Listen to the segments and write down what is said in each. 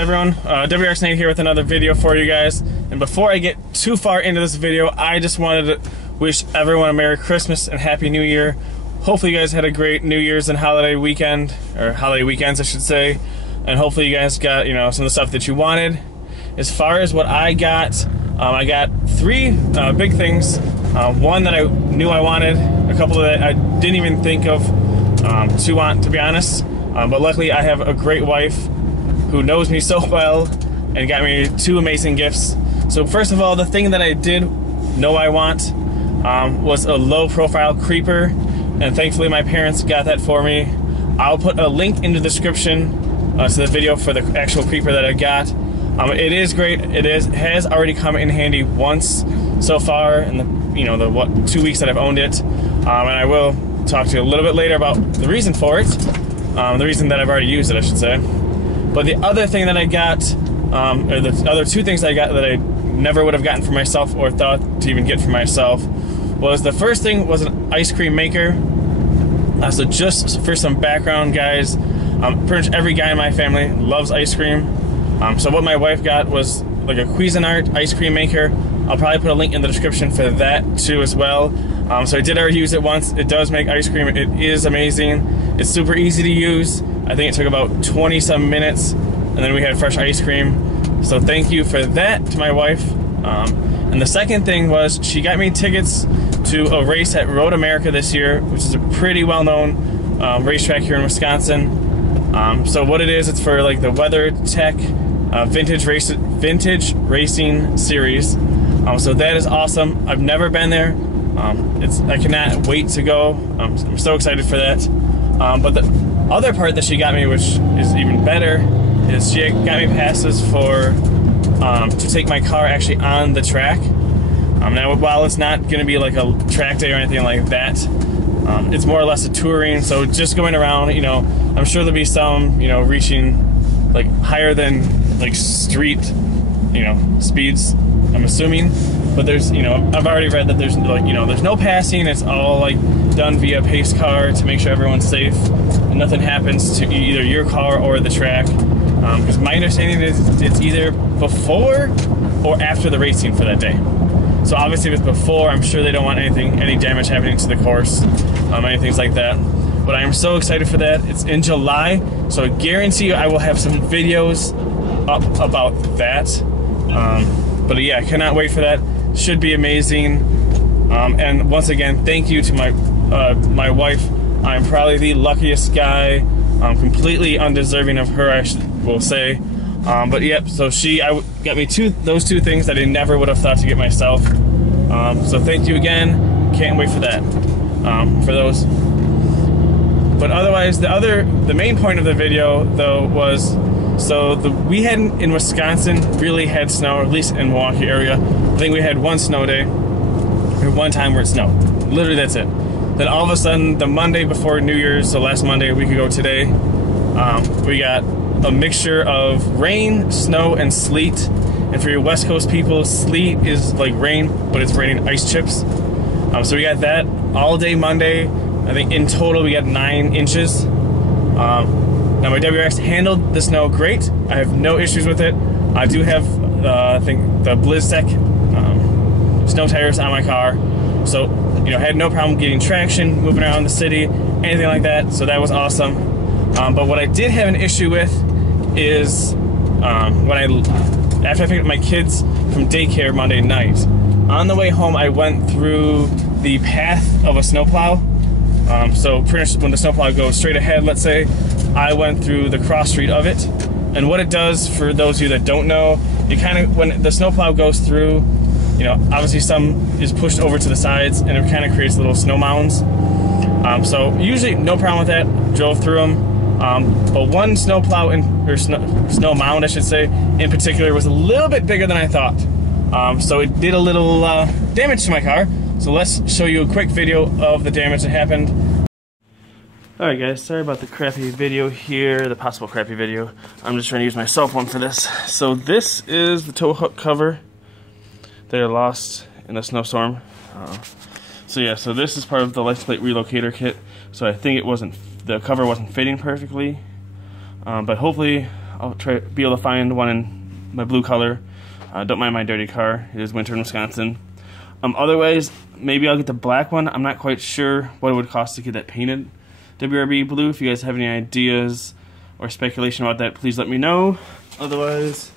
everyone? WRX Nate here with another video for you guys. And before I get too far into this video, I just wanted to wish everyone a Merry Christmas and Happy New Year. Hopefully you guys had a great New Year's and holiday weekend, or holiday weekends I should say. And hopefully you guys got, you know, some of the stuff that you wanted. As far as what I got three big things. One that I knew I wanted, a couple that I didn't even think of to want, to be honest. But luckily I have a great wife who knows me so well and got me two amazing gifts. So first of all, the thing that I did know I want was a low profile creeper, and thankfully my parents got that for me. I'll put a link in the description to the video for the actual creeper that I got. It is great. It has already come in handy once so far in the 2 weeks that I've owned it, and I will talk to you a little bit later about the reason for it, the reason that I've already used it, I should say. But the other thing that I got, or the other two things I got that I never would have gotten for myself or thought to even get for myself, was the first thing was an ice cream maker. So just for some background, guys, pretty much every guy in my family loves ice cream. So what my wife got was like a Cuisinart ice cream maker. I'll probably put a link in the description for that too as well. So I did already use it once. It does make ice cream. It is amazing. It's super easy to use. I think it took about 20 some minutes, and then we had fresh ice cream. So thank you for that to my wife. And the second thing was she got me tickets to a race at Road America this year, which is a pretty well-known racetrack here in Wisconsin. So what it is, it's for like the WeatherTech Vintage Racing Series. So that is awesome. I've never been there. I cannot wait to go. I'm so excited for that. But the other part that she got me, which is even better, is she got me passes for to take my car actually on the track. Now, while it's not going to be like a track day or anything like that, it's more or less a touring. So just going around, you know, I'm sure there'll be some, you know, reaching like higher than like street, you know, speeds, I'm assuming. But there's, you know, I've already read that there's like, you know, there's no passing. It's all like done via pace car to make sure everyone's safe and nothing happens to either your car or the track. Because my understanding is it's either before or after the racing for that day. So obviously if it's before, I'm sure they don't want any damage happening to the course, anything like that. But I am so excited for that. It's in July, so I guarantee you I will have some videos up about that. But yeah, I cannot wait for that. Should be amazing. And once again, thank you to my wife. I'm probably the luckiest guy. Completely undeserving of her, I will say. But yep, so she got me those two things that I never would have thought to get myself. So thank you again. Can't wait for that. For those. But otherwise, the main point of the video though was, so we hadn't in Wisconsin really had snow, or at least in Milwaukee area. I think we had one snow day, or one time where it snowed. Literally that's it. Then all of a sudden, the Monday before New Year's, so last Monday, a week ago today, we got a mixture of rain, snow, and sleet. And for your West Coast people, sleet is like rain, but it's raining ice chips. So we got that all day Monday. I think in total we got 9 inches. Now my WRX handled the snow great. I have no issues with it. I do have, I think, the Blizztec snow tires on my car. So, you know, had no problem getting traction, moving around the city, anything like that. So that was awesome. But what I did have an issue with is after I picked up my kids from daycare Monday night, on the way home I went through the path of a snowplow. So pretty much when the snowplow goes straight ahead, let's say, I went through the cross street of it. And what it does, for those of you that don't know, you kind of, when the snowplow goes through, you know, obviously some is pushed over to the sides and it kind of creates little snow mounds. So usually no problem with that, drove through them. But one snowplow, or snow mound I should say, in particular was a little bit bigger than I thought. So it did a little damage to my car. So let's show you a quick video of the damage that happened. Alright guys, sorry about the crappy video here, the possible crappy video. I'm just trying to use my cell phone for this. So this is the tow hook cover that I lost in the snowstorm. So yeah, so this is part of the license plate relocator kit. So I think the cover wasn't fitting perfectly. But hopefully I'll be able to find one in my blue color. Don't mind my dirty car. It is winter in Wisconsin. Otherwise, maybe I'll get the black one. I'm not quite sure what it would cost to get that painted WRB blue. If you guys have any ideas or speculation about that, please let me know. Otherwise,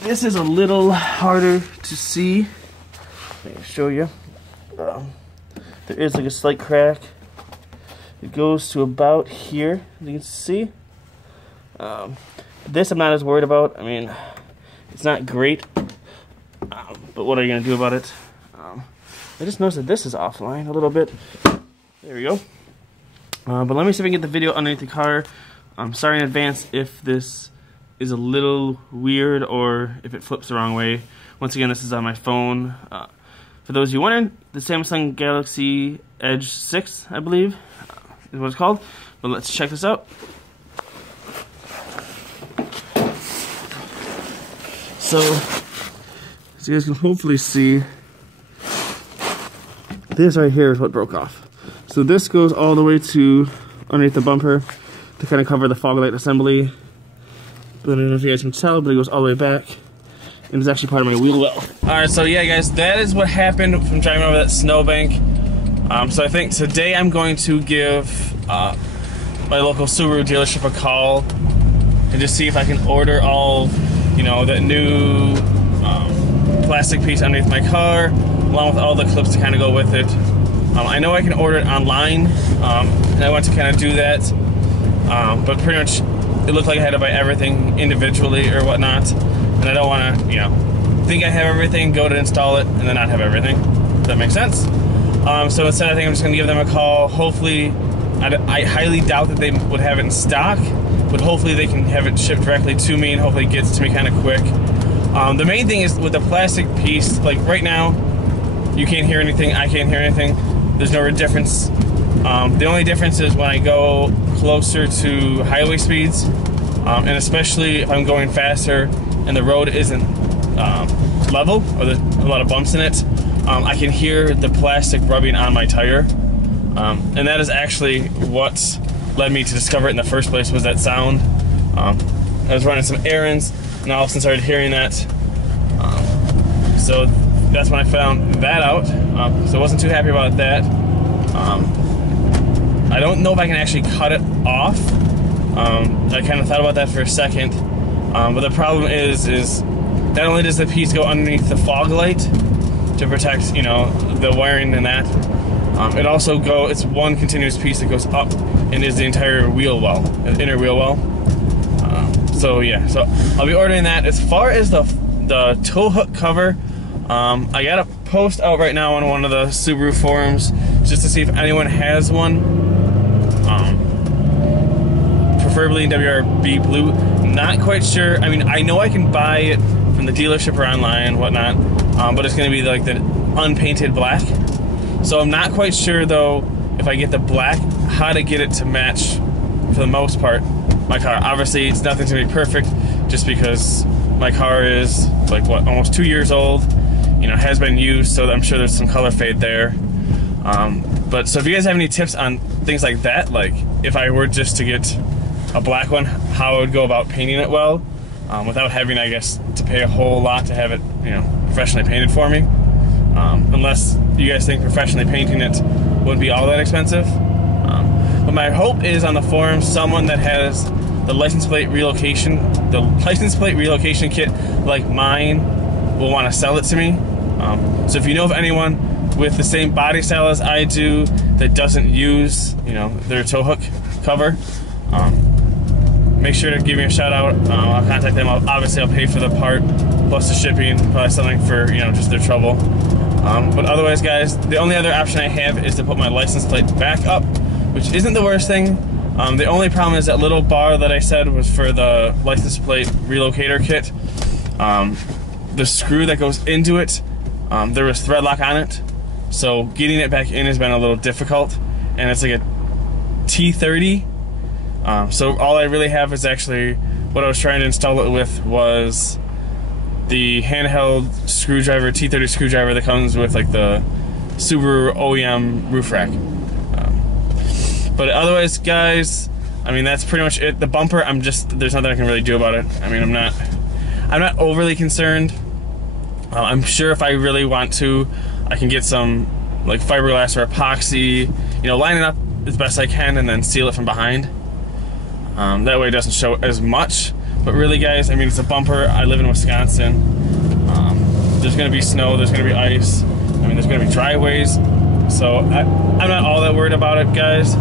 this is a little harder to see. Let me show you. There is like a slight crack. It goes to about here, as you can see. This I'm not as worried about. I mean, it's not great, but what are you going to do about it? I just noticed that this is offline a little bit. There we go. But let me see if I can get the video underneath the car. I'm sorry in advance if this is a little weird or if it flips the wrong way. Once again, this is on my phone. For those of you wondering, the Samsung Galaxy Edge 6, I believe, is what it's called. But let's check this out. So, as you guys can hopefully see, this right here is what broke off. So this goes all the way to underneath the bumper to kind of cover the fog light assembly. But I don't know if you guys can tell, but it goes all the way back. And it's actually part of my wheel well. Alright, so yeah guys, that is what happened from driving over that snowbank. So I think today I'm going to give my local Subaru dealership a call and just see if I can order all, you know, that new plastic piece underneath my car, along with all the clips to kind of go with it. I know I can order it online, and I want to kind of do that, but pretty much it looked like I had to buy everything individually or whatnot, and I don't want to, you know, think I have everything, go to install it, and then not have everything. Does that make sense? So instead I think I'm just going to give them a call. Hopefully, I highly doubt that they would have it in stock, but hopefully they can have it shipped directly to me, and hopefully it gets to me kind of quick. The main thing is with the plastic piece, like right now, you can't hear anything, I can't hear anything. There's no real difference. The only difference is when I go closer to highway speeds, and especially if I'm going faster and the road isn't level, or there's a lot of bumps in it, I can hear the plastic rubbing on my tire. And that is actually what led me to discover it in the first place, was that sound. I was running some errands, and all of a sudden started hearing that. So that's when I found that out. So I wasn't too happy about that. I don't know if I can actually cut it off. I kind of thought about that for a second. But the problem is not only does the piece go underneath the fog light to protect, you know, the wiring and that, it also it's one continuous piece that goes up and is the entire wheel well, inner wheel well. So yeah, so I'll be ordering that. As far as the tow hook cover, I got a post out right now on one of the Subaru forums just to see if anyone has one, preferably in WRB blue. Not quite sure. I mean, I know I can buy it from the dealership or online, whatnot, but it's going to be like the unpainted black. So I'm not quite sure though, if I get the black, how to get it to match, for the most part, my car. Obviously, it's nothing's going to be perfect, just because my car is like, what, almost 2 years old. You know, has been used, so I'm sure there's some color fade there. But so if you guys have any tips on things like that, like if I were just to get a black one, how I would go about painting it well, without having, I guess, to pay a whole lot to have it, you know, professionally painted for me. Unless you guys think professionally painting it wouldn't be all that expensive. But my hope is on the forum, someone that has the license plate relocation kit like mine will want to sell it to me. So if you know of anyone with the same body style as I do that doesn't use, you know, their tow hook cover, make sure to give me a shout out. I'll contact them. Obviously I'll pay for the part plus the shipping, probably something for, you know, just their trouble. But otherwise, guys, the only other option I have is to put my license plate back up, which isn't the worst thing. The only problem is that little bar that I said was for the license plate relocator kit. The screw that goes into it, there was thread lock on it, so getting it back in has been a little difficult, and it's like a T30. So all I really have is actually, what I was trying to install it with was the handheld screwdriver, T30 screwdriver that comes with like the Subaru OEM roof rack. But otherwise, guys, I mean, that's pretty much it. The bumper, there's nothing I can really do about it. I mean, I'm not overly concerned. I'm sure if I really want to, I can get some like fiberglass or epoxy, you know, line it up as best I can and then seal it from behind. That way it doesn't show as much. But really, guys, I mean, it's a bumper. I live in Wisconsin. There's gonna be snow, there's gonna be ice. I mean, there's gonna be driveways. So I'm not all that worried about it, guys.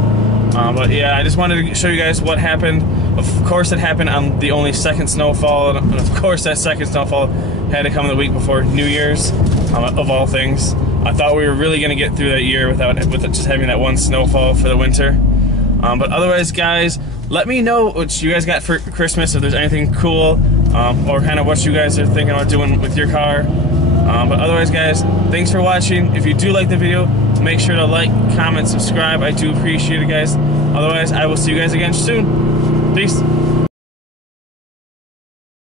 But yeah, I just wanted to show you guys what happened. Of course, it happened on the only second snowfall, and of course, that second snowfall had to come the week before New Year's, of all things. I thought we were really going to get through that year with just having that one snowfall for the winter. But otherwise, guys, let me know what you guys got for Christmas, if there's anything cool, or kind of what you guys are thinking about doing with your car. But otherwise, guys, thanks for watching. If you do like the video, make sure to like, comment, subscribe. I do appreciate it, guys. Otherwise, I will see you guys again soon. Peace.